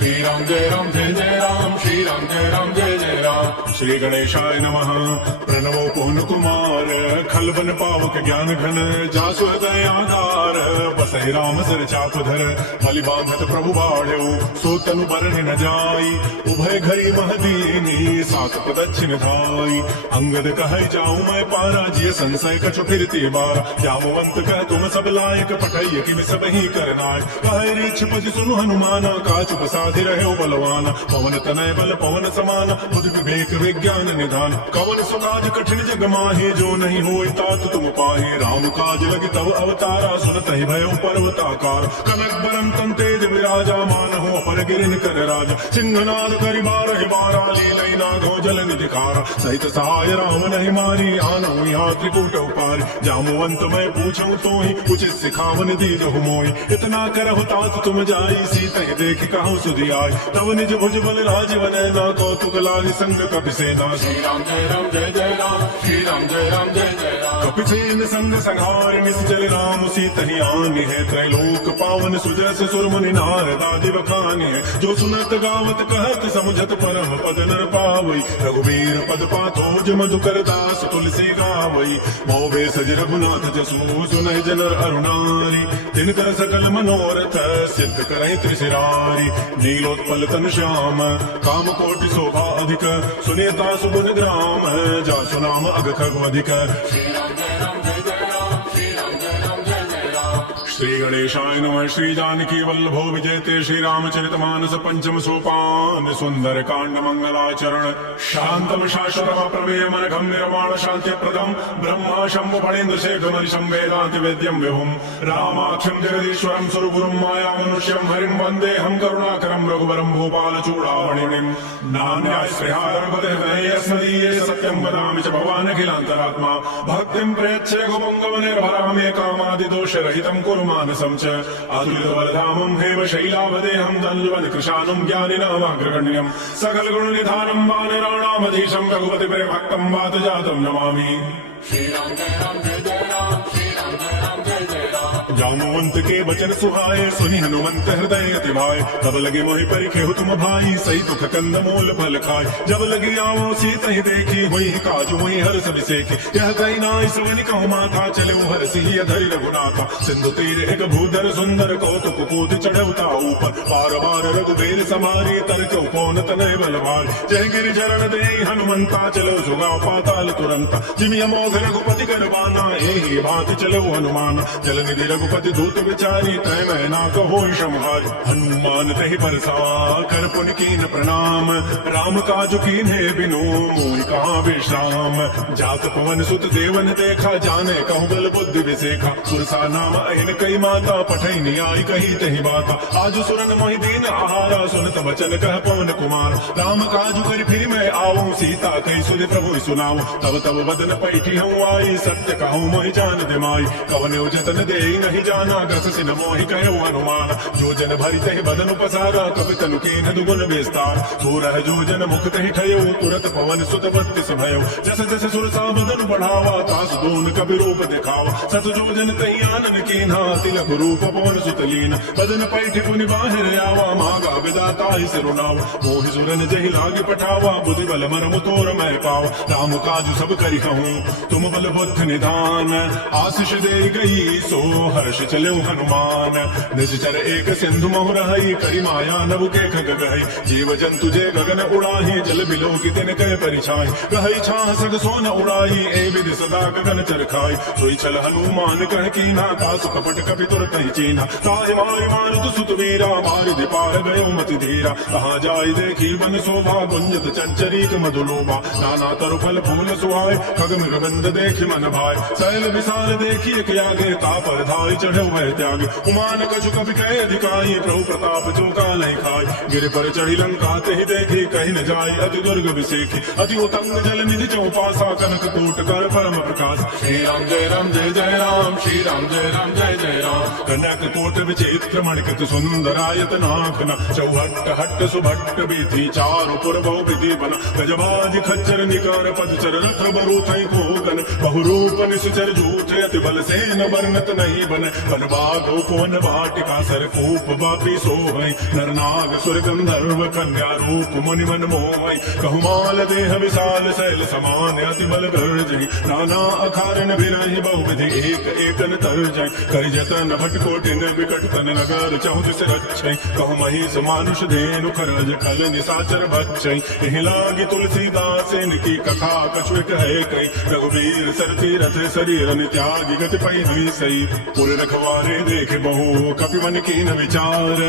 श्रीराम जय राम जय जय राम, श्रीराम जय राम जय जय राम। श्री गणेशाय नमः। प्रणवो पवन कुमार, खलबन पावक ज्ञान घन, जासु हृदय आधार, बसहि राम सर चाप धर। बलि बांधत प्रभु बाढ़ो, सो तनु बरन न जाई, उभय घरी महदीनी, सात प्रदक्षिण धाई। अंगद कहे जाऊं मैं पारा, जिय संशय कछु फिरती बारा। जामवंत कह तुम सब लायक, पठैय कि सब ही करनाय। कहे रीछ पति सुनु हनुमाना, काचु बसाधि रहे बलवाना। पवन तनय बल पवन समाना, बुद्धि विवेक विज्ञान निधान। कवन सुकाज कठिन जग माहे, जो नहीं होई तात तुम पाहे। राम काज लगी तब अवतारा, सुनत ही भयो पर्वताकार। कनक बरन तन तेज विराजा, मानहु अपर गिरिन कर राजा। सिंहनाद करि बारहि बारा, लीलई नागो जल निधिकारा। सहित सहाय राम नहीं मारी, आनहु यहाँ त्रिकूट उपारी। जामवंत मैं पूछूं तो ही, उचित सिखावन दीजहु मोहि। इतना करहु तात तुम जाई, सीता ही देखि कहूँ सुधि आई। तब निज भुज बल राजीव नैना, कौतुक लारि संग कपिसेना। श्रीराम जय राम जय जय राम, श्रीराम जय राम जय जय राम। कपिसेन संग संहार, निश्चल राम सीता ही आनी है। त्रैलोक पावन सुजस सुरमुनि नारद आदि बखानी है। जो सुनत गावत कहत समझत परम पद नर पावई। रघुवीर पद पाथोज मधुकर दास तुलसी गावई। मोवे सज रघुनाथ जसु, सुनहि जनर अरुणारी। तिनकर सकल मनोरथ, सिद्ध करहि त्रिशिरारी। नीलोत्पल तन श्याम, काम कोटि शोभा अधिक। सुनेता सुगुण ग्राम, जासु नाम अग खगवधिक। श्रीराम जय राम जय जय राम, श्रीराम जय राम जय जय राम। श्री गणेशाय नमः। श्री जानकी वल्लभो विजयते, श्री रामचरित मानस पंचम सोपान। सुंदर कांड मंगलाचरण, शांतम शाश्वतम प्रमेय मनघम निर्माण शांति प्रदम। ब्रह्मा शंभु फणेन्द्र शेखर मनिशं वेदांति वेद्यम विभुम। रामाख्यम जगदीश्वरम सुरगुरुम माया मनुष्यम हरिम वंदे हम करुणाकरम रघुवरम भूपाल चूड़ामणिम। नान्याश्रयाय रघुपते यस्मदीये सत्यम वदामि च भवान् अखिलान्तरात्मा। भक्तिं प्रयच्छ गोपंगम निर्भरामे कामादि दोष रहितं कुरु मानसं च। अतुलित बलधामं हेम शैलावदेहं दण्डवन कृशानं ज्ञानिनामाग्रगण्यं। सकल गुण निधानं वानराणामधीशं, रघुपति प्रियभक्तं वातजातं नमामि। श्रीराम जय राम जय जय राम, श्रीराम जय राम जय जय राम। जामवंत के वचन सुहाए, सुनि हनुमंत हृदय अति भाए। तब लगे मोहि परिखेहु तुम भाई, सही दुख कंद मूल फल खाए। जब लगी आवो सीता ही देखी, हुई काजु हुई हर्ष विसेखी। यह कही नाई सुनि कहु माथा, चले हर्षि धरि रघुनाथा। सिंधु तीर एक भूधर सुंदर, कौतुक कूद चढ़वता ऊपर। बार बार रघुबीर समारी, तर्क उपौन तनय बल भारी। जय गिरि चरण दे हनुमंता, चलो सुगा पाताल तुरंता। जिमि अमोघ रघुपति करवाना, एहि भांति चलो हनुमान। जल निधि रघुपति दूत विचारी, तय मैं ना कहो शमहारी। हनुमान तहि बरसा कर पुन कीन प्रणाम। राम काज कीन्हे बिनु, मोहि कहाँ विश्राम। जात पवन सुत देवन देखा, जाने कहूँ बल बुद्धि विसेखा। सुरसा नाम अहिन कई माता, पठई नियाई कही तहि बाता। आज सुरन मोहि दीन आहारा, सुनत वचन कह पवन कुमार। राम काजु करि फिर मैं आऊं, सीता कही सुनि प्रभु सुनाऊं। तब तब बदन पैठी हूँ आई, सत्य कहूँ मोहि जान दिमाई। कवन जतन दे नहीं जाना, गस सिन मोहि कहो हनुमान। जो जन भरि तहि बदन पसारा, कपि तनु कीन्ह दुगुन विस्तार। सूरह जो जन मुख तहि ठयो, तुरत पवन सुत बत्तिस भयो। जस जस सुरसा बदन बढ़ावा, तास दोन कपि रूप दिखावा। सत जो जन तहि आनन कीन्हा, तिलक रूप पवन सुत लीन। बदन पैठि पुनि बाहिर आवा, मागा विदाता ही सिरुनावा। मोहि सुरन जहि लागे पठावा, बुद्धि बल मरम तोर मैं पावा। राम काजु सब करि कहूँ, तुम बल बुद्धि निधान। आशीष दे गई सो हर्ष चलो हनुमान। निश्चर एक सिंधु महु रही, करि माया नभ के खग गई। जीव जंतु जे गगन उड़ाही, जल बिलो की तिन कह परिछाई। कहि छाह सग सोन उड़ाई, ए विधि सदा गगन चरखाई। सोई चल हनुमान कह कीना, तासु कपट कपि तुरत ही चीना। ताहि मारि मारुत सुत वीरा, मारि दिपार गयो मति धीरा। कहाँ जाई देखी वन शोभा, गुंजत चंचरीक मधुलोभा। नाना तरु फल फूल सुहाय, खग मृगबंध देखि मन भाय। शैल विशाल देखी एक आगे, तापर धाय चढ़े वह त्यागे। उमान कछु कपि कहे अधिकाई, प्रभु प्रताप चूका नहीं खाई। गिर पर चढ़ी लंका तहि देखी, कहीं न जाई अति दुर्ग विसेखी। अति उतंग जल निधि चौपासा, कनक कूट कर परम प्रकाश। श्रीराम जय राम जय जय राम, श्रीराम जय राम जय जय राम। कनक कोट विचित्र मणिकृत सुंदरायत नाखना। चौहट्ट हट्ट सुभट्ट बीथी, चारु पुर बहु विधि बना। गजबाज खच्चर निकार पदचर, रथ बरू थई कोगन। बहुरूप निश्चर जूठ, अति बल सेन वर्णत नहीं बन। बन वन बाग उपवन वाटिका सरकूप बापी सोहै नर नाग सुर गंधर्व कन्या रूप मुनि मन मोहै कहमाल देह विशाल शैल समान अति बल गर्जहि नाना अखारण बिरहि बहुविधि एक एकन तरजै कर जतन भट कोटिन विकट तन नगर चहुदिस रक्षै कहु महिष मानुष धेनु खरज खल निसाचर भक्षै एहि लागी तुलसीदास इनकी कथा कछु कहे कई रघुवीर सर तीरथ शरीर त्यागी गति पै हुई सही पुर रखवारे देखे बहु कपि मन कीन विचार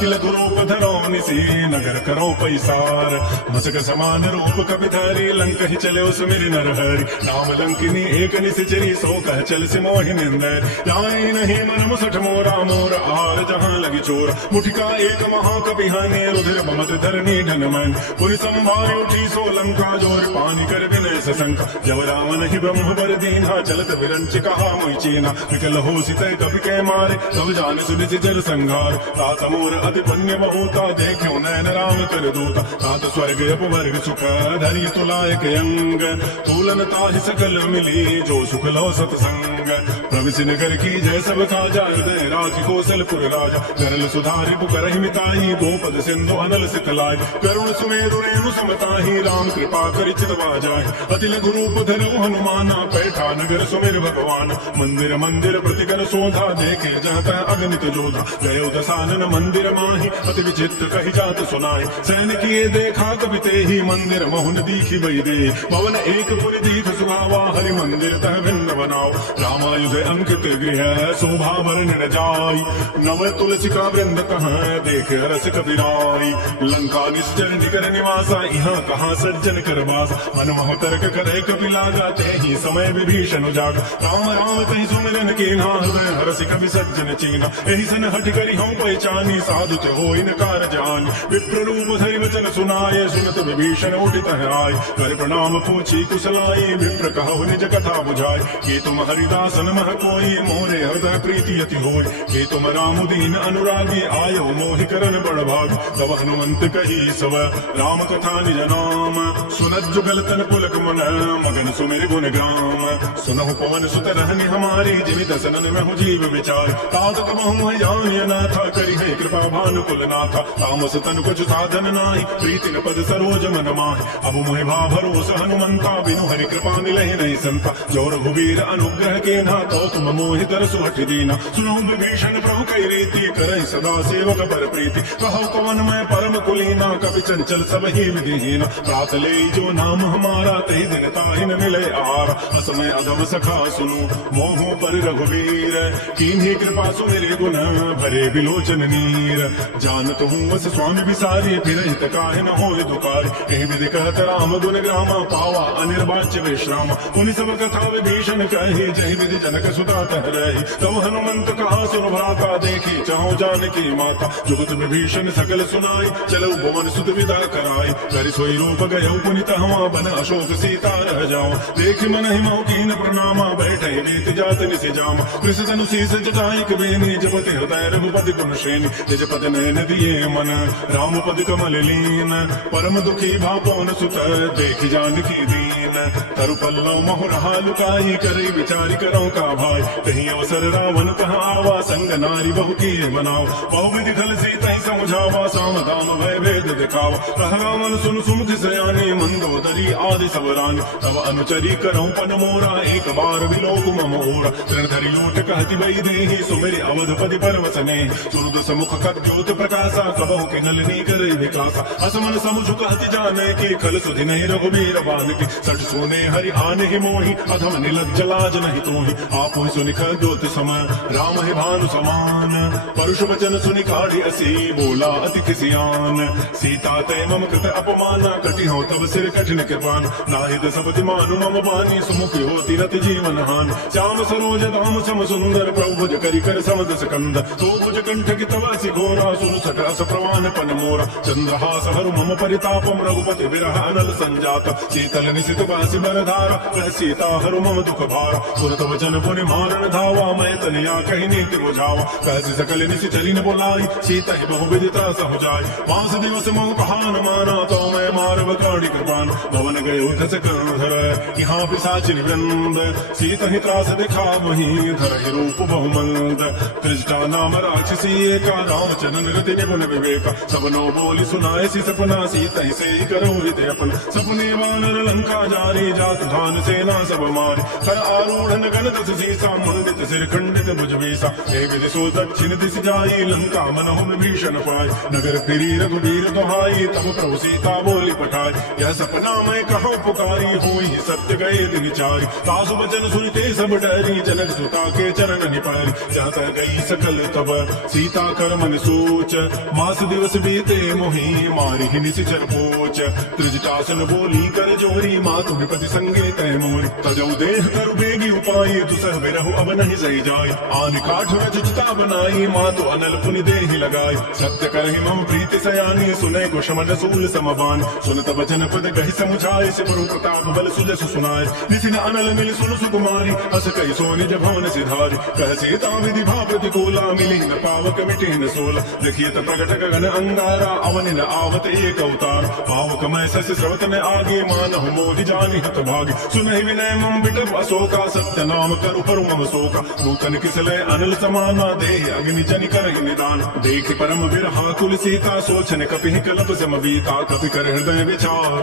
तिलक रूप धरो निसी नगर करो पैसार मसक समान रूप कपि धारी लंक ही चले उस मेरी नरहरि नाम लंकिनी एक निश्चरी सो कह चल से मोहि निंदर जाए नहीं मन मुसठ मोरा मोर आर जहां लगी चोर मुठिका एक महाकपि हानि रुधिर बमत धरनी ढन मन पुरि संभार उठी सो लंका जोर पानी कर विनय सशंका जब रावण ही ब्रह्म पर दीना चलत विरंच कहा मुई चीना विकल हो सित कपि के मारे तब जान सुनिसि जर संघार तात मोर अति पुण्य बहुता देखो नैन राम कर दूता तात स्वर्ग अपवर्ग सुख धरि तुलायक अंग तूलन ताहि सकल मिली जो सुख लो सतसंग प्रविश नगर की जय सब खाजा हृदय राखी कौशलपुर राजा गरल सुधारि पुकरहि मिताई गोपद सिंधु अनल सितलाय करुण सुमेरु रेणु समताहि राम कृपा करि चितवा जाहि अति लघु रूप धरऊ हनुमाना पैठा नगर सुमिर भगवान मंदिर मंदिर प्रतिकर शोधा देखे जाता अगणित जोधा गयो दसानन मंदिर माहि अति विचित्र कहि जात सुनाई सैन किए देखा कवि तेहि मंदिर महुन दीखि बई दे पवन एक पुरि दीख सुहावा हरि मंदिर तह भिन्न बनाओ रामायुध अंकित गृह शोभा वर्णन न जाई नव तुलसी का वृंद कहाँ देख रस कबीराई लंका निश्चर निकर निवासा यहाँ कहाँ सज्जन कर वासा मन मोह तर्क करे कपि लागा तेहि समय विभीषण जागा राम राम कहि सुमिरन कीन्हा हृदय हरसि कवि सज्जन चीना एहि सन हठ करि हूँ पहचानी साधु ते होई न कार जानी विप्र रूप धरि वचन सुनाए सुनत विभीषण उठित आय कर प्रणाम पूछी कुशलाई विप्र कहो निज कथा बुझाए कि तुम हरिदासन मह कोई मोरे हृदय प्रीति अति होय कि तुम राम दीन अनुरागी आयो मोहि करन बड़ भाग तब हनुमंत कही सब राम कथा निज नाम सुनत जुगल तन पुलक मन मगन सुमिर गुण ग्राम सुनहु पवन सुत रहनि हमारी जिमि दसनन में जीव विचार तात कमहु जानिय नाथा करि है कृपा भानुकुल नाथा तामस तन कुछ साधन नाही प्रीति न पद सरोज मन माहि अब मोहि भा भरोस हनुमंता बिनु हरि कृपा मिलहि नहीं संता जो रघुवीर अनुग्रह के ना तो तुम मोहि तरसु हठि दीना सुनहु विभीषण प्रभु कई रीति करहि सदा सेवक पर प्रीति कहो कवन मैं परम कुलीना कवि चंचल सब ही विधिहीना प्रात ले जो नाम हमारा ते दिन ताहि न मिले आहार असमय अधम सखा सुनु मोह पर रघुवीर कीन्ही कृपा सुमिरे गुण भरे बिलोचन नीर जानत हूँ बस स्वामी विसारी फिर हित काहे न होय दुकारी एहि विधि कहत राम गुण ग्रामा पावा अनिर्वाच्य विश्राम पुनि सब कथा विभीषण कही जय विधि जनक सुता तह रही तब हनुमंत कहा सुन भ्राता देखी चाहो जानकी माता जुगत विभीषण सकल सुनाई चलो भुवन सुत विदा कराई कर सोई रूप गयो पुनित हवा बन अशोक सीता रह जाओ देख मन ही मोह कीन प्रणामा बैठे रीत जात निसि जामा कृष्ण तनु शीस जटाई कबीनी जपति हृदय रघुपति गुण श्रेणी निज पद नयन दिए मन राम पद कमल लीन परम दुखी भापौन सुत देख जानकी दीन तरु पल्लव मोह रहा लुकाई करे विचारी करो का भाई कहीं अवसर रावण कहाँ आवा संग नारी बहु की बनाओ बहु विधि खल सीता ही समझावा साम दाम भय भेद दिखावा कह रावण सुन सुमुख सयानी मंदोदरी आदि सब रानी तब अनुचरी करो पन मोरा एक बार विलोक मम ओरा तृणधरी लोट कहति बई देहि सुमेरि अवधपति परवसने सुरद समुख कद्योत प्रकाशा कबहु के नलिनी करे विकासा असमन समुझ कहति जाने की खल सुधि नहीं रघुबीर बान की सठ सोने हरि आने ही मोहि अधम निलज्ज लाज नहीं तोहि आपो सुनिख द्योत समान राम ही भानु समान परुष वचन सुनि काढ़ी असी बोला अति किसियान सीता ते मम कृत अपमाना कटि हो तब सिर कठिन कृपान नाहित सपति मानु मम बानी सुमुख होति रत जीवन हान श्याम सरोज धाम सम सुंदर प्रभु भुज करि कर समद सकंद तो भुज कंठ की तवासी घोरा सुन सट अस प्रमाण समान पन मोरा चंद्रहास हरु मम परितापम रघुपति विरह अनल संजात शीतल निशित बासी बरधारा कह सीता हरु मम दुख भारा सुरत वचन पुनि मारन धावा मैं तनिया कही नीति बुझावा कहसी सकल निशि चली न बोलाई सीता ही बहु विदिता सहु जाय 5 दिवस मोह कहा न माना तो मैं मारव काढ़ी कृपान भवन गए उठस करुण धर यहाँ पिशाचिन वृंद सीता ही त्रास दिखा वही धर ही रूप बहुमंद त्रिजटा नाम राक्षसी एका रामचंद्र रति निपुण विवेका सबनो बोली सुनाए सी सपना सीता ही से करो हित अपन सपने वानर लंका जारी जात धान सेना सब मारी कर आरूढ़ गण दस सीसा मुंडित सिर खंडित भुज बीसा हे विधि सो दक्षिण दिश जाई लंका मनहुम भीषण पाई नगर फिरी रघुबीर दुहाई तब प्रभु सीता बोली पठाई यह सपना मैं कहूँ पुकारी हुई सत्य गए दिन चारी तासु बचन सुनते सब डरी जनक सुता के चरण निपारी जाता गई सकल तब सीता कर मन सोच मास दिवस बीते मोही मारी ही निशिचर पोच त्रिजटासन बोली कर जोरी मातु विपति संगे तय मोरी तजौ देह कर बेगी उपाय दुसह बिरहु अब नहीं सही जाय आन काठ रचता बनाई मातु अनल पुनि देहि लगाई सत्य करहि मम प्रीति सयानी सुने कुशमन सूल समबान सुनत वचन पद कहि समुझाए सिमरु प्रताप बल सुजस सुनाए निसिन अनल मिल सुन सुकुमारी अस कहि सो निज भवन सिधारी कह सीता विधि भा प्रतिकूला मिली न पावक मिटे न सोला देखिए त प्रगट गगन अंगारा अवनि न आवत एक अवतार पावक मैं सस स्रवत न आगे मानहु मोहि जानि हत भागी सुनहि विनय मम बिटव अशोका सत्य नाम करु परु मम शोका नूतन किसले अनल समाना देह अग्नि जनि करहि निदान देख परम विरहा कुल सीता सोचन कपि कलप सम बीता कपि कर हृदय विचार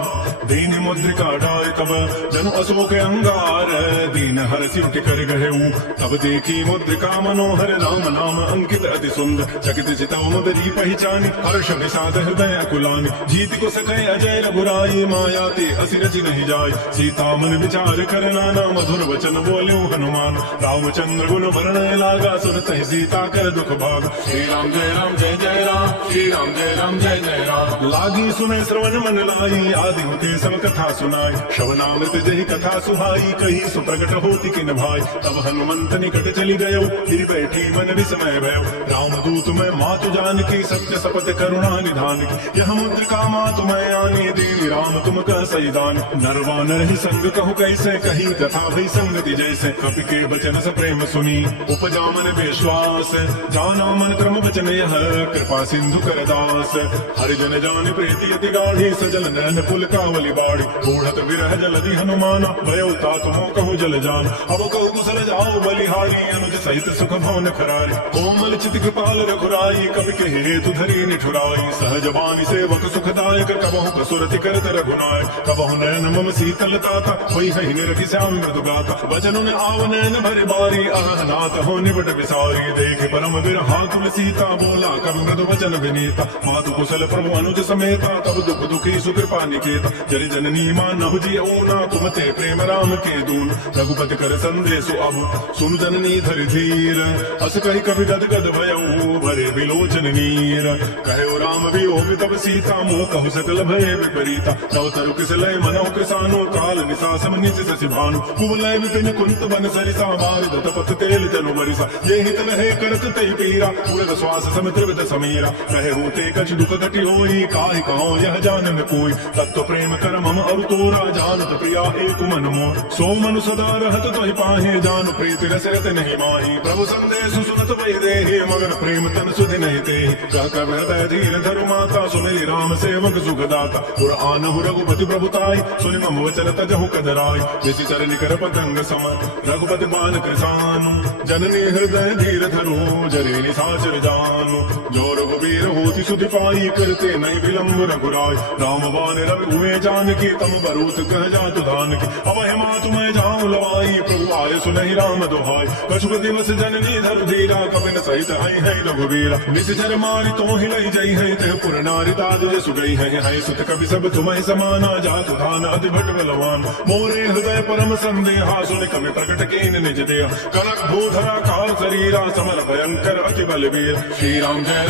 दीन मुद्रिका डाय तब जनु अशोक अंगार दीन हरसि उठ कर गहेऊ तब देखी मुद्रिका मनोहर राम नाम अंकित अति सुंदर चकित चितव मदरी पहचानी हर्ष विषाद हृदय अकुलानी जीत को सकै अजय रघुराई माया ते असि रचि नहीं जाय सीता मन विचार कर नाना मधुर वचन बोले हनुमान रामचंद्र गुण वर्णय लागा सुनत ही सीता कर दुख भाग श्री राम जय राम जय जय राम श्री राम जय राम जय जय राम लागी सुने श्रवण मन लाई आदि होते सब कथा सुनाई श्रवणामृत जही कथा सुहाई कही सुप्रगट होती किन भाई तब हनुमंत निकट चली गयो फिर बैठी मन विस्मय भयो राम दूत मैं मातु जान की सत्य सपथ करुणा निधान की यह मुद्रिका मातु मैं आने दीनी राम तुम कह सही दान नरवा नर ही संग कहु कैसे कही कथा भई संगति जैसे कपि के वचन स प्रेम सुनी उपजा मन विश्वास जाना मन क्रम वचन यह कृपा सिंधु कर दास हरिजन जान प्रीति अति गाढ़ी सजल नैन पुल कावली बाड़ी बूढ़त विरह जलधि हनुमाना भयो तात मोह कहु जल जान अब कहु कुशल जाओ बलिहारी अनुज सहित सुख भवन खरारी कोमल चित कृपाल रघुराई कवि के हेतु धरी निठुराई सहज बानी सेवक सुखदायक कबहु कसुरति करत रघुनाय कबहु नयन मम शीतल ताता होई है निरखि श्याम मृदु गाता वचन ने आव नयन भरे बारी अहनात हो निबट विसारी देख परम विरहा कुल सीता बोला कवि मृदु वचन विनीता मातु कुशल प्रभु अनुज समेता तब दुख दुखी सुकृपा निकेता जरि जननी मानहु जियऊ ना तुम ते प्रेम राम के दून रघुपति कर संदेश अब सुन जननी धरि धीर अस कहि कवि गद गद भयऊ भरे विलोचन नीर कहो राम वियोग तब सीता मोह कहु सकल भय विपरीता तव तरु किसलय मनहु कृसानो काल निसासम निज ससि भानु कुवलय विपिन कुंत बन सरिसा बारिद तपत तेल तनु बरिसा ये हित रहे करत तहि पीरा उरग श्वास समुद्र विद समीरा कहे होते कछ दुख घटि होई काहि कहो यह जानन कोई तत्व प्रेम कर मम अरु तोरा जानत प्रिया एक मन मोर सो मनु सदा रहत तहि पाहे जानु प्रीति रस रत नहीं माही प्रभु संदेश सुनत वै देहि मगन प्रेम तन सुधि नहीं तेहि कह कर हृदय धीर धरु माता सुमिरि राम सेवक सुखदाता पुर आनहु रघुपति प्रभुताई सुनि मम वचन तजहु कदराई जैसी चरण कर पतंग सम रघुपति बान कृसानु जननी हृदय धीर धरो जरे निसाचर जानु जो रघुबीर होति सुधि पाई करते नहीं विलंब रघुराय राम बान रवि हुए जान की तम बरूत कह जातु धान की अब हेमा तुम्हें जाऊं लवाई प्रभु आय सुनहि राम दुहाई कछुक दिवस जननी धरु धीरा कपिन सहित आई है रघुबीरा निश्चर मारी तो ही लई जई है ते पुर नारी दाद जसु गई है सुत कवि सब तुम्हें समाना जातु धान अति भट बलवान मोरे हृदय परम संदेहा सुन कवि प्रकट कीन निज देह कनक भूधरा काल शरीरा समर भयंकर अति बलवीर श्री राम जय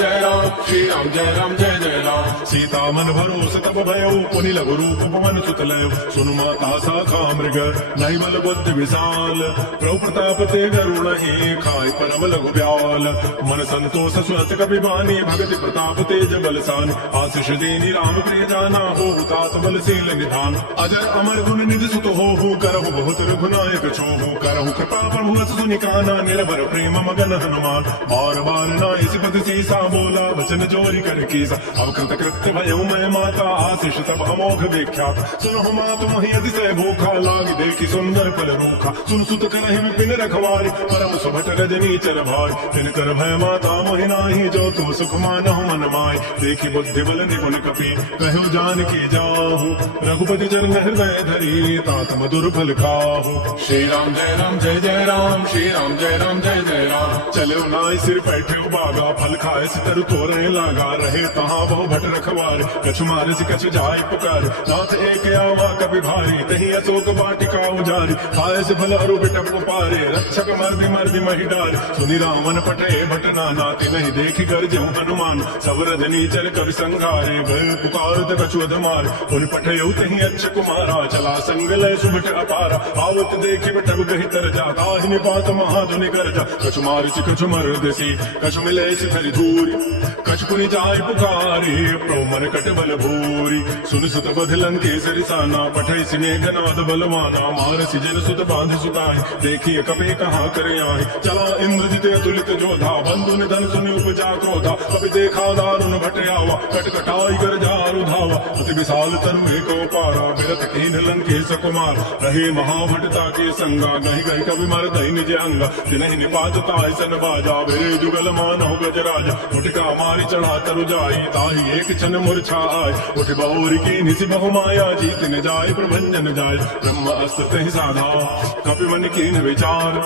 जय राम श्री राम जय जय राम सीता मन भरोस तब भयो पुनि लघु रूप पवन सुत लयो सुनु माता साखा मृग नहीं बल बुद्धि विशाल प्रभु प्रताप ते गरुण ही खाय परम लघु ब्याल मन संतोष सुरत कपि बानी भगति प्रताप तेज बलसान आशीष दीनी राम प्रिय जाना हो तात बलशील निधान अजर अमर गुण निधि सुत हो करहु बहुत रघुनायक छोहु करहु कृपा प्रभु अस सुनि काना निर्भर प्रेम मगन हनुमान बार बार नाय सिपति सीसा बोला वचन जोरी कर कीसा अब कृत कृत्य भयो मैं माता आशीष तब अमोघ विख्यात सुनहु मातु महि अतिशय भूखा लागी देखी सुंदर फल रूखा सुन सुत करहि विपिन रखवारी परम सुभट रजनी चर भाई तिन कर भय माता मोहि नाही जो तुम सुख मानहु मन माय देखी बुद्धि बल निपुण कपि कहो जान की जाहु रघुपति जन हृदय धरी तात मधुर फल खाहु श्री राम जय जय राम श्री राम जय जय राम चलो नाय सिर बैठे बागा फल खाए सितर तोरे लागा रहे तहाँ बहु भट रखवार कछु मारे से कछु जाय पुकार नाथ एक आवा कभी भारी तही अशोक वाटिका उजारी खाए से फल अरु बिटप पारे रक्षक मर्दी मही डार सुनि रावण पटे भट नाती नहीं देखी कर जऊ हनुमान सब रजनी चल कवि संघारे भय पुकार कछु अधमार उन पटे तही अच्छ कुमारा चला संग लय सुभट अपारा आवत देखी बटब गही तर जाता हिनि पात महाधुनि कर जा कछु मारिच कछु मर्दसी कछु मिले सिखरि धूरी कछु पुनि जाय पुकारी प्रभु मन कट बल भूरी सुन सुत बध लंकेसरि साना पठै सिमेघनाद बलवाना मारसि जन सुत बांधि सुताहि देखी कपि कहाँ करे आहि चला इंद्रजित अतुलित जोधा बंधु निधन सुनि उपजा क्रोधा कपि देखा दारुण भट आवा कटकटाई कर जारु धावा अति विशाल तरु एको पारा बिरत कीन लंकेश कुमार रहे महाभटता के संगा गहि गहि कवि मर दहि निज अंगा जिनहि निपातता सन बाजा बेरे जुगल मानहु गजराज उठका मारी चढ़ा तरु जाई ताहि एक क्षण मूर्छा आय उठ बहुरी की निसि बहु माया जीत न जाय प्रभंजन जाय ब्रह्म अस्त्र तहि साधा कपि मन कीन विचार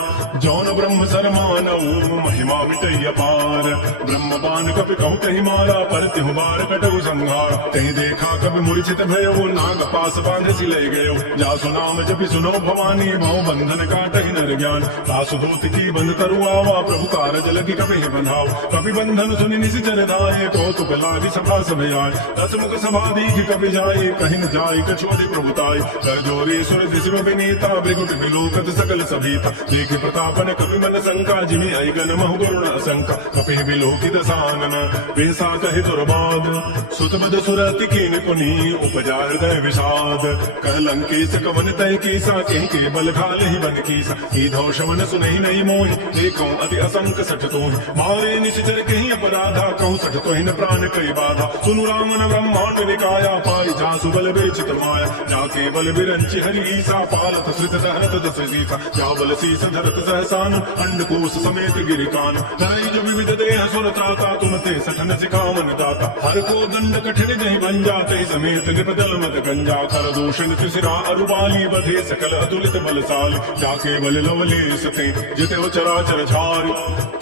जौन ब्रह्म सरमानऊ महिमा मिटई अपार ब्रह्म बान कपि कहु तहि मारा पर तिहु बार कटहु संहार तहि देखा कपि मूर्छित भयो नाग पास बांधे सि ले गयो जासु नाम जपि सुनो भवानी भव बंधन काटहि नर ज्ञान तासु दूत की बंध तरु आवा प्रभु कारज लगी कपि बंधाओ कपि बंधन सुनि निशिचर धाये कौतुक लागी सभा सब आय दस मुख सभा दीघ कपि जाय कहि न जाय कछु अधि प्रभुताय कर जोरी सुर दिशव विनीता बिगुट बिलोकत सकल सभीता देखि प्रतापन कपि मन शंका जिमि आई गन महु गुरुण असंका कपि बिलोकित सानन बेसा कहि दुर्बाद सुत बद सुरति कीन पुनि उपजा हृदय विषाद कह लंकेश कवन तय कीसा के बल घाल ही बन कीसा की धौषवन सुनहि नहीं मोहि देखो अति असंक सठ तोहि मारे निशिचर कहीं अपराधा कहूँ सठ तोहि न प्राण कई बाधा सुनु रामन ब्रह्मांड निकाया पाई जासु बल बेचित माया जाके बल बिरंचि हरि ईसा पालत श्रित दहरत दस सीसा जा बल शीस धरत सहसान अंडकोश समेत गिरिकान धरई जो विविध देह सुर त्राता तुम ते सठन सिखावन दाता हर को दंड कठिन जहि भंजा ते समेत निपदल मत गंजा कर दूषण तिसिरा अरुबाली बधे सकल अतुलित बलशाली जाके बल लवले सते जिते वो चराचर छारी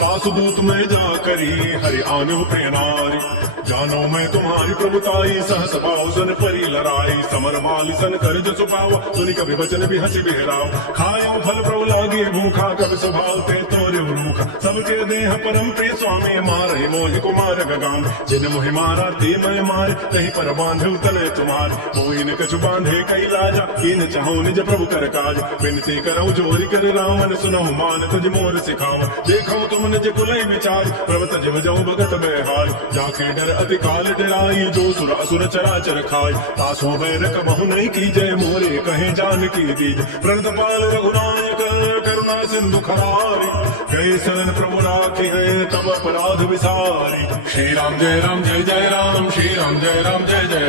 तासु दूत में जा करी हरि आनव प्रिय नारी जानो मैं तुम्हारी प्रभुताई सहस भाव सन परी लड़ाई समर माल सन कर जसु पावा सुनि कभी वचन भी हंसी बिहराव खायो फल प्रभु लागे भूखा कभी स्वभाव ते तोरे रूखा सबके देह परम प्रिय स्वामी मारे मोहि कुमार गगान जिन मोहि मारा ते मैं मारे कहीं पर बांधे तने तुम्हारे मोहि न कछु बांधे कई लाजा कीन चाहो निज प्रभु कर काज विनती करो जोरी कर रामन सुनो मान तुझ मोर सिखाओ देखो तुम निज कुलई विचार प्रवत जिव जाऊ भगत में हार जाके डर अति काल डराई जो सुर असुर चराचर खाय तासो बैर कबहु नहीं की जय मोरे कहे जान की दीज प्रणत पाल रघुनायक करुणा सिंधु खरारी गए शरण प्रभु राखे हैं तब अपराध विसारी श्री राम जय जय राम श्री राम जय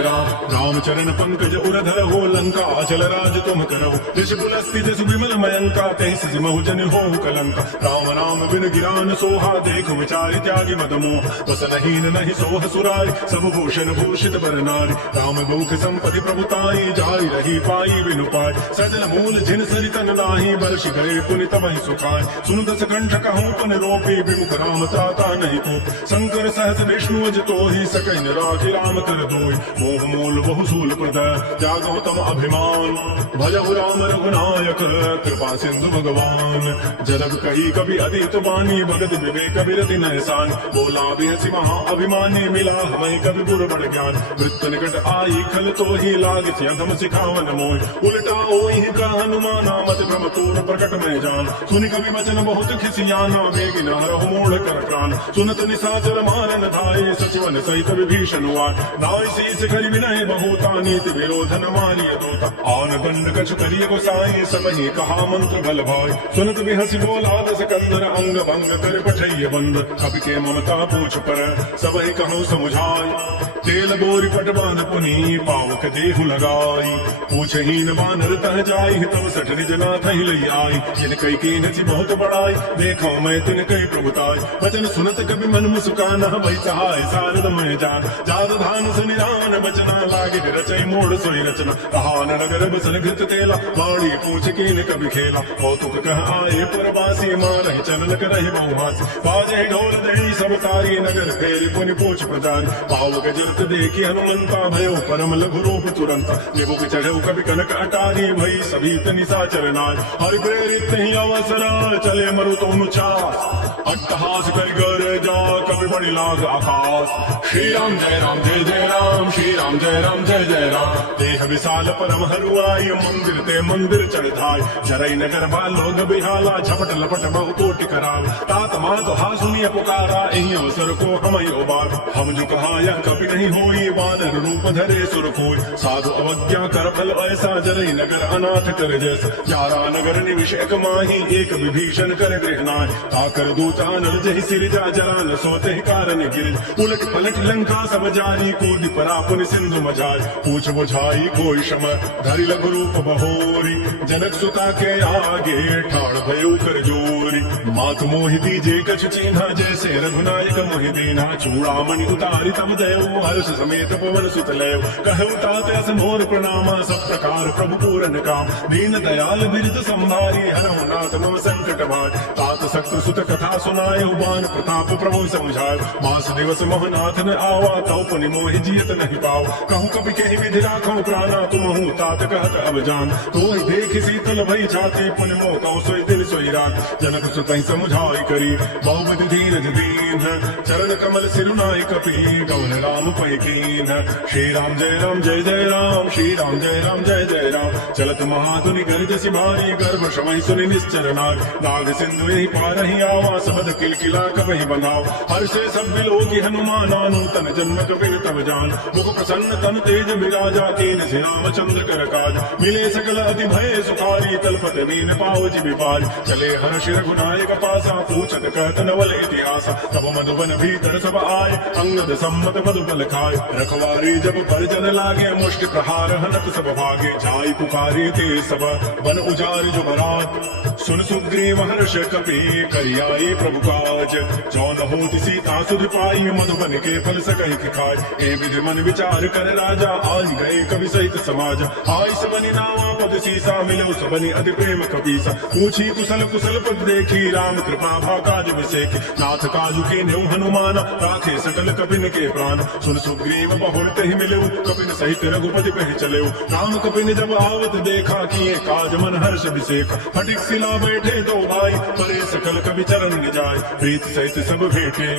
राम रामचरण पंकज उरधर हो लंका अचल राज तुम करो ऋषि पुलस्ति जसु विमल मयंका तैस सिमहु जन हो कलंका राम राम बिन गिरान सोहा देख विचारि त्यागी मदमो बस नहीं सोह सुराय सब भूषण भूषित बर नारी राम भूख संपत्ति प्रभुताई जाई रही पाई बिनु पाय सजल मूल जिन सरितन नाही वर्ष गए पुनि तबहि सुखाय सुन दस कंठ विकुंठ कहूँ पुन रोपी विमुख राम त्राता नहीं को शंकर सहस विष्णु अज तो ही सकई न राखी राम कर दोई मोह मूल बहुसूल प्रद त्यागो तम अभिमान भजहु राम रघुनायक कृपा सिंधु भगवान जरब कही कभी अतीत बानी भगत विवेक विरति नहसान बोला बेसी महा अभिमानी मिला हमें कभी गुर बड़ ज्ञान वृत्त निकट आई खल तो ही लाग अधम सिखावन मोय उल्टा ओहि का हनुमाना मत भ्रम तूर प्रकट में जान सुनि कवि वचन बहुत खिसियाना वेग नारहु मूढ़ कर प्राण सुनत निशाचर मारन धाये सचिवन सहित विभीषण वार नाय शीस करि विनय बहुता नीति विरोधन मारिय दूता आन दंड कछ करिय गोसाई सबहि कहा मंत्र बल भाई सुनत बिहसि बोला दस कंदर अंग भंग कर पठैय बंद कवि के ममता पूछ पर सबहि कहूँ समुझाई तेल बोरी पट बांध पुनी पावक देहु लगाई पूछहीन बानर तह जाई तब सठ निज नाथ ही लई आई जिन कई की नसी बहुत बड़ाई देखो मैं तिन कई प्रभुताई वचन सुनत कभी मन मुस्काना भई सहाय सारद मैं जान जाद धान सुनिरान बचना लागे रचई मोड़ सोई रचना कहान नगर बसन घृत तेला बाड़ी पूछ कीन कभी खेला कौतुक कह आए परवासी मारहि चलन करहि बहुहासी बाजे ढोल दही सब तारी नगर फेरी पुनि पूछ प्रजारी पावक जरत देखी हनुमंता भयो परम लघु रूप तुरंत निबुक चढ़ऊ कभी कनक अटारी भई सभी निशाचर नाय हरि प्रेरित ही अवसर चले मरु तो नुचास अट्टहास कर गर जा कभी बड़ी लाग आकाश श्री राम जय राम जय जय राम श्री राम जय राम जय जय राम देह विशाल परम हरुआई मंदिर ते मंदिर चढ़ाई जरई नगर लोग बिहाला झपट लपट बहु कोटि कराल तात मात हा सुनिय पुकारा एहि अवसर को हम उबार हम जो कहा यह कभी नहीं होई वानर रूप धरे सुर कोई साधु अवज्ञा कर फल ऐसा जरई नगर अनाथ कर जैसा चारा नगर निविष एक माही एक विभीषण कर गृहनाय ताकर दूता नर जहि सिरजा जरा न सोते कारण गिर उलट पलट लंका सब जारी कूद परा पुनि सिंधु मजाय पूछ बुझाई कोई शम धरि लघु रूप बहोरी जनक सुता के आगे ठाड़ भयो कर जोरी मात मोहि दीजे कछ चिन्हा जैसे रघुनायक मोहि दीना चूड़ामणि उतारी तब दयो हर्ष समेत पवन सुत लयो कहु तात अस मोर प्रणामा सब प्रकार प्रभु पूरन काम दीन दयाल बिरद संभारी हरहु नाथ मम संकट भार तात शत्रु सुत कथा सुनाय बान प्रताप प्रभु समझाय मास दिवस मोहनाथ न आवा तौ पुनि मोहि जियत नहीं पाओ कहूँ कभी कही विधि राखो प्राणा तुम हूँ तात कहत अब जान तो देख शीतल भई छाती पुनि मोह कौ सोई दिन सोई रात जनक सुत समझाई करी बहुविधि धीरज दीन चरण कमल सिरुनाय कपी गौन राम पै कीन श्री राम जय जय राम श्री राम जय जय राम चलत महाधुनि गर्ज सिभारी गर्भ समय सुनि निश्चर नाग सिंधु यही पार ही आवा सबद किलकिला कबहि बनाओ हर से सब बिलोगी हनुमाना नूतन जन्म कपिन तब जान मुख प्रसन्न तन तेज विराजा कीन से रामचंद्र कर काज मिले सकल अति भय सुखारी तलपत मीन पावज विपारी चले हर्ष रघुनायक पासा पूछत कहत नवल इतिहास तब मधुबन भीतर सब आए अंगद सम्मत मधुबल खाए रखवारी जब परिजन लागे मुष्टि प्रहार हनत सब भागे जाई पुकारी ते सब बन उजारि जो बरात सुन सुग्रीव हर्ष कपि करियाई प्रभु काज जौन होति सीता सुध पाई मधुबन के फल सकहि खाय ए विधि मन विचार कर राजा आई गए कवि सहित समाज आई सबनि नावा पद सीसा मिलो सबनि अति प्रेम कपीसा पूछी कुशल कुशल पद देखी राम कृपा भा काज विसेखी नाथ काजु के न्यू हनुमान राखे सकल कपिन के प्राण सुन सुग्रीव बहुत ही मिले कपिन सहित रघुपति पह चले राम कपिन जब आवत देखा किए काज मन हर्ष विसेख फटिक सिला बैठे दो भाई परे सकल कवि चरण निजाय प्रीत सहित सब भेटे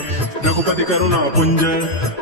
रघुपति करुणा पुंज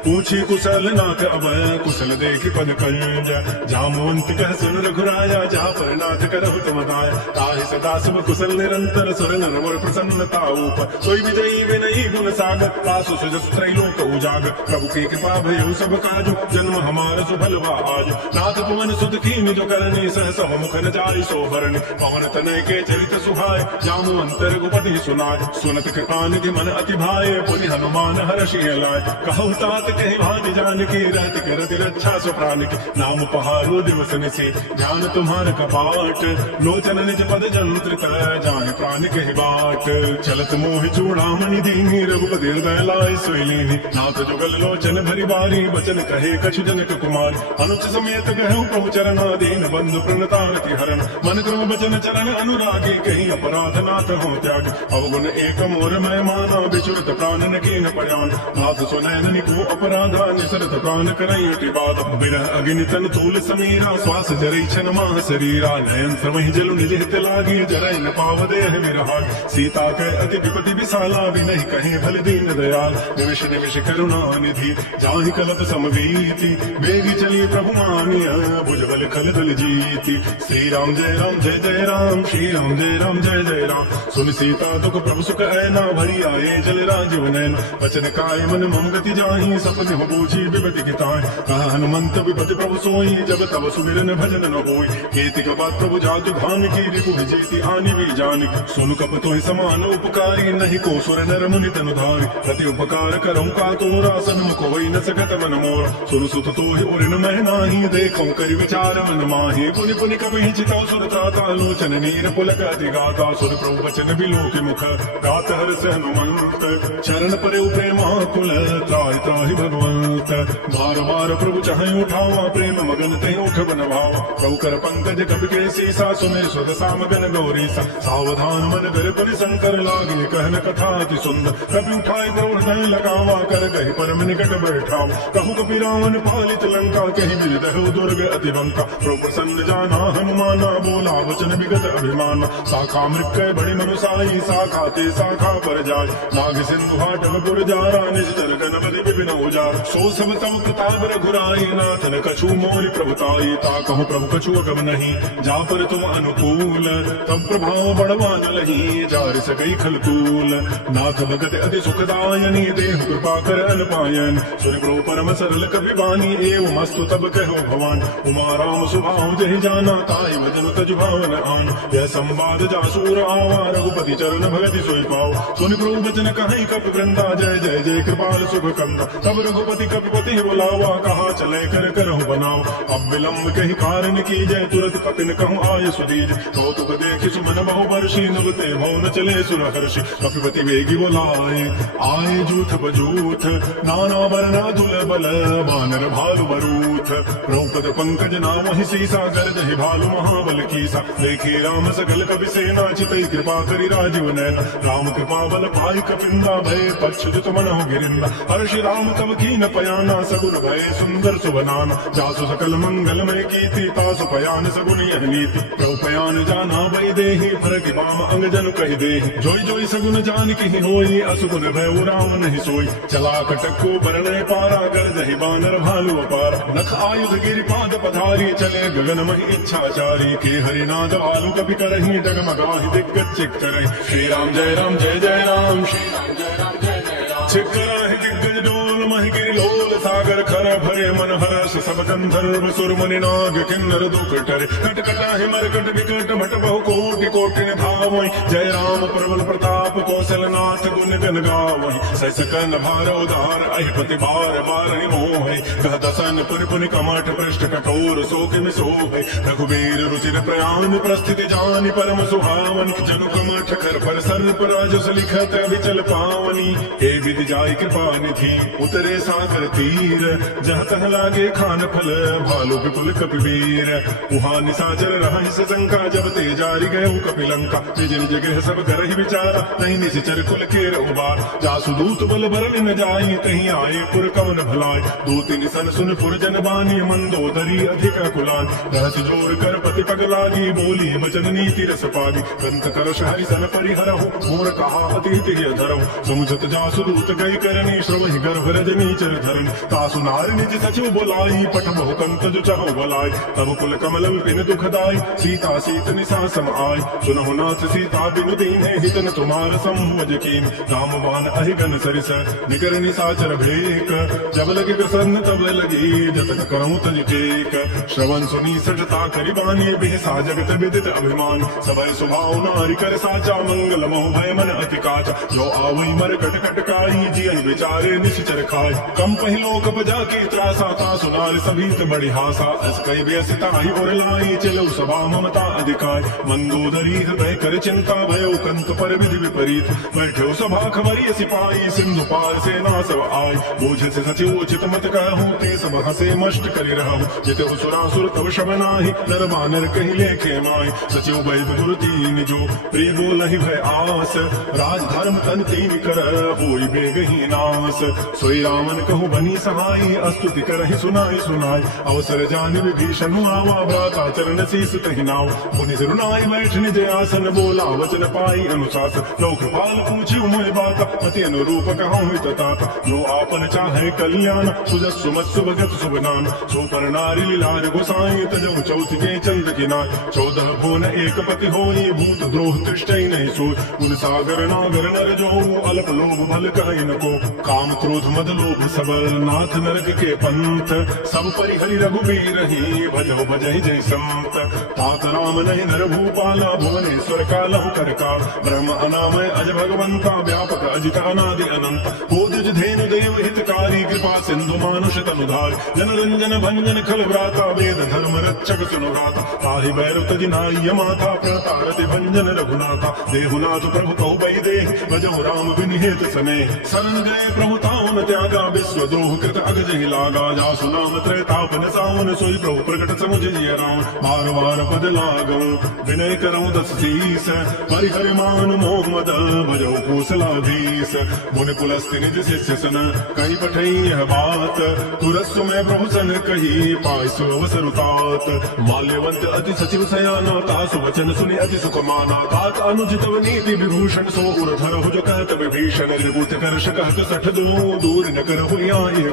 पूछी कुशल नाथ अब कुशल देखी पद कंज जामवंत कह सुन रघुराया जा पर नाथ करहु तुम दाया ताहि सदा सब कुशल निरंतर सुर नर वर प्रसन्नता ऊपर सोई विजयी विनयी गुण सागर तासु सुजस त्रैलोक उजागर प्रभु की कृपा भयो सब काजु जन्म हमार सुभलवा आज नाथ पवन सुत कीन जो करनी सहस मुख न जाई सो भरनी पवन तनय के चरित सुहाय जामवंत रघुपति सुनाय सुनत कृपा निधि मन अति भाए पुनि हनुमान हर्षि लाय कहु तात कहि भाति जानकी रहति करति रक्षा सो प्राण की नाम पहारो दिवस निसी ध्यान तुम्हार कपाट लोचन निज पद जंत्रित जाहि प्राण कहि बाट चलत मोहि चूड़ामणि दीनि रघुपति हृदय लाय सोईलीनी नाथ जुगल लोचन भरी बारी बचन कहे कछु जनक कुमार अनुच समेत गहु प्रभु चरण दीन बंधु प्रणतारति हरण मन क्रम बचन चरण अनुरागी कहीं अपराध नाथ हो त्याग अवगुण एक मोर मैं माना बिचुरत प्राण न कीन पयान नाथ सुनैन को अपराधा निसरत प्राण करई अति बाध बिरह अग्नि तन तूल समीरा श्वास जरई छन माह शरीरा नयन समहि जलु निज हित लागी जरई न पाव देह विरहाग सीता के अति विपति विशाला विनहि कहीं भल दीन दयाल निमिष निमिष करुणा निधि जाहि कलप समवीति वेगी चली प्रभु मानिया भुजबल खल दल जीति श्री राम जय राम श्री राम जय जय राम सुन सीता दुख प्रभु सुख ऐना भरी आए जल राजीव नैन वचन काय मन मम गति जाहि सपने हो बूझी विपति किताय कहा हनुमंत विपति प्रभु सोई जब तब सुमिरन भजन न होई कीर्ति कपात प्रभु जातु भान की रिपु जीति आनि भी जानि सुन कप तो समान उपकारी नहीं को सुर नर मुनि तनु धारी प्रति उपकार करम का तोरा सन्मुख होई न सकत मन मोर सुन सुत तो ही उरिन मह नाही देखो करि विचार मन माहि पुनि पुनि कपि चितौ सुर त्राता लोचन नीर पुलक अति गाता सुर प्रभु वचन बिलोक मुख गात हर्ष हनुमंत चरण परे प्रेमा कुल त्राहि त्राहि भगवंत बार बार प्रभु चाहे उठावा प्रेम मगन ते उठ बन भाव प्रभु कर पंकज कपि के सीसा सुने सुध सामगन गौरी सा सावधान मन कर परि शंकर लागे कहन कथा अति सुंदर कपि उठाई प्रभु हृदय लगावा कर कहि परम निकट बैठाव कहु कपि रावण पालित लंका कहि विदहु दुर्ग अति बंका प्रभु प्रसन्न जाना हनुमाना बोला वचन विगत अभिमान शाखा मृक बड़ी मनुसाई शाखा ते शाखा पर जाय नाग सिंधु हाटव गुर जारा निज जल गणपति विपिन उजार सो सब तब प्रताप रघुराई नाथन कछु मोरि प्रभुताई ता कहु प्रभु कछु अगम नहीं जा पर तुम अनुकूल तब प्रभाव बड़वान लही जार सकई खलतूल नाथ भगत अति सुखदायनी देह कृपा कर अनपायन सुन प्रभु परम सरल कपि बानी एवं मस्तु तब कहो भवान उमा राम सुभाव जहि जाना ताई भजन तज भावन आन यह संवाद जासूर आवा रघुपति चरण भगति सोई पाओ सुन प्रभु वचन कहीं कपि वृंदा जय जय जय कृपाल शुभ कंदा तब रघुपति कपिपति बुलावा कहा चले कर करहु बनाओ अब विलंब कही कारण की जय तुरत कपिन कहूँ आय सुदीज कौतुक देखि सुमन बहु वर्षी नभते भवन चले सुर हर्षि कपिपति वेगी बोलाए आए जूथ बजूथ नाना वरना दुल बल बानर भालु बरूथ प्रभुपद पंकज नाम ही सीसा गर्दहि भालु महाबल कीसा लेखे राम सकल कपि सेना चितई कृपा करि राजीव नैना राम कृपा बल पाई कपिंदा भय पच्छुत मनहु गिरिंदा हर्षि राम तब कीन पयाना सगुन भय सुंदर सुबनाना जासु सकल मंगलमय कीर्ति तासु पयान सगुन यह नीति प्रभु पयान जाना भय देहि फर की बाम अंग जन कहि देहि जोई जोई सगुन जान की होई असुगुन भय राम नहीं सोई चला कटक को बरने पारा गर्दहि बानर भालु अपार नख आयुध गिरिपाद पधारी चले गगन महि इच्छाचारी के हरिनाद आलु कपि करहि डगमगाहि दिग्गज चिक करहि श्री राम जय राम श्री राम जय राम चिकरा ही दिग्गज डोल महि गिरि लोल सागर खर भरे मन हर्ष सब गंधर्व सुर मुनि नाग किन्नर दुख टरे कट कटा ही मरकट विकट भट बहु कोटि कोटि धावई जय राम प्रबल प्रताप कौशल नाथ गुण गन गावई सै सकन भार उदार अहिपति बार बार मोह कह दसन पुनि पुनि कमठ पृष्ठ कठोर शोक में सोह रघुबीर रुचिर प्रयाण प्रस्थिति जानि परम सुहावनी जनु कमठ कर पर सर्प राजस लिखत विचल पावनी हे विधि जाय कृपा निधि उतरे सागर तीर जहाँ तह लागे खान फल भालु विपुल कपिवीर वहाँ निशाचर रहा से शंका जब ते जारी गए कपिलंका जिन जगह सब कर ही विचारा नहीं निशर कुल के उबार जासु दूत बल भरन न जाई कहीं आए पुर कवन भलाय दूत निसन सुन पुर जन बानी मंदोदरी अधिक कुलान रहस जोर कर पति पग लागी बोली वचन नीति रस पागी कंत करश हरि सन परिहरहु मोर कहा अतिथि धरहु समुझत जासु दूत गई करनी श्रवहि गर्भ रजनी चर धरन तासु नार निज सचिव बोलाई पठ बहु कंत जो चाहो बोलाई तब कुल कमल विपिन दुखदाई सीता सीत निसा सम आय सुनहु नाथ सीता बिनु दीन्हे हितन तुम्हार संभुज कीन रामवान अहिगन सरिस निकर निसाचर भेक जब लगे प्रसन्न तब लगी जतन करऊं तज टेक श्रवण सुनी सठता करिबानी बिहसा जगत विदित अभिमान सबय स्वभाव नारी कर साचा मंगल मोह भय मन अति काचा जो आवई मर कट कट काई जी विचारे निश्चर खाय कम पहिलो कप जाके त्रास प्यासा ता सुनार सभी बड़ी हासा अस कई व्यसता ही और लाई चलो सभा ममता अधिकार मंदोदरी हृदय कर चिंता भयो कंत पर विधि विपरीत बैठो सभा खबरी सिपाही सिंधु पार से ना सब आय बोझ से सचिव उचित मत कहूँ ते सब हसे मष्ट करी रहूँ जित सुरासुर तब शब नाही नर बानर कहीं लेखे माय सचिव वैद गुरु तीन जो प्रिय बोल ही भय आस राज धर्म तन तीन कर होई बेगही नास सोई रामन कहूँ बनी सहाय अस्तुति कर ही सुनाई सुनाई अवसर जान विभीषण आवा भ्राता चरण शीस तहि नाव मुनि सिरुनाई बैठ निज आसन बोला वचन पाई अनुशासन लोक कृपाल पूछी मोहि बात पति अनुरूप कहूँ तथा जो आपन चाहे कल्याण सुजस सुमत सुभगत सुबनान सुपर नारी लीलार गोसाई तजौ चौथ के चंद किनार 14 भुवन एक पति होई भूत द्रोह तृष्टि नहीं सोच उन सागर नागर नर जो अल्प लोभ भल कहीं न को काम क्रोध मद लोभ सबल नाथ नरक के पंथ सब परिहरि रघुबीर ही भजो भजहि जय संत तात राम नहीं नर भूपाला भुवनेश्वर का लहु करका ब्रह्म अनामय अज भगवंता व्यापक अजित अनादि अनंत बोधज धेनु देव हितकारी कृपा सिंधु मानुष तनुधार जन रंजन भंजन खल व्राता वेद धर्म रक्षक सुनुराता ताहि भैरव तजिनाय माता प्रतारति भंजन रघुनाथा देहुनाथ प्रभु कौ बई दे भजो राम विनिहित समय शरण गए प्रभु ताउन त्यागा विश्व द्रोह कृत अगज ही लागा जासु नाम त्रैतापन सावन सोई प्रभु प्रकट समुझ जिय राम बार बार पद लागो विनय करऊं दस शीस परिहरि मान मोह मद भजो कौशलाधीश मुनि पुलस्ति निज शिष्य सन कही पठई यह बात तुरस्सु में प्रभु सन कही पाय सुवसरुतात माल्यवंत अति सचिव सयाना तासु वचन सुनि अति सुख माना तात अनुजित नीति विभूषण सो उर्धर हो जो कहत विभीषण त्रिभुत कर्ष कहत सठ दूर न कर हुई